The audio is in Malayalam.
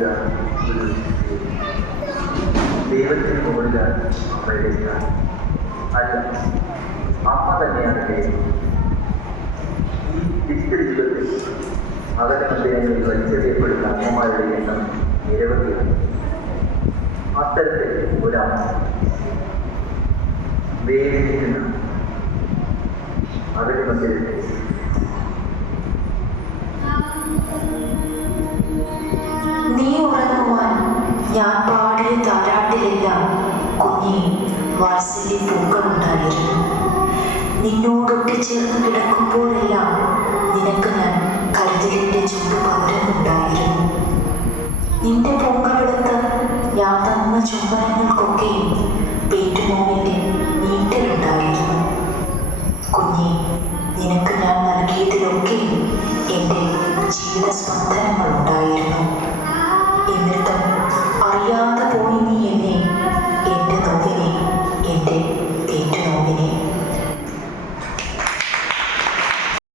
ചെയ്ത ഒരു ദൈവത്തിന് മുകളിലാണ് അവരുടെ സ്ഥാനം. അല്ല, അമ്മ തന്നെയാണ് ദൈവം. ഈ ഡിജിറ്റൽ യുഗത്തിൽ മകരമന്ദിരങ്ങളിൽ വലിച്ചെറിയപ്പെടുന്ന അമ്മമാരുടെ എണ്ണം നിരവധിയാണ്. അത്തരത്തിൽ ഒരമ്മ വേദനിക്കുന്ന മകരമന്ദിരത്തിൽ നീ ഉറങ്ങുവാൻ ഞാൻ പാടിയ താരാട്ടിലെല്ലാം കുഞ്ഞെ വാത്സല്യ പൂക്കളുണ്ടായിരുന്നു. നിന്നോടൊട്ടിച്ചേർന്ന് കിടക്കുമ്പോഴെല്ലാം നിനക്ക് ഞാൻ കരുതലിൻ്റെ ചൂട് പകരുന്നുണ്ടായിരുന്നു. നിന്റെ പൊങ്കമെടുത്ത് ഞാൻ തന്ന ചുംബനങ്ങൾക്കൊക്കെയും പേറ്റുമോനിൻ്റെ നീട്ടലുണ്ടായിരുന്നു. കുഞ്ഞെ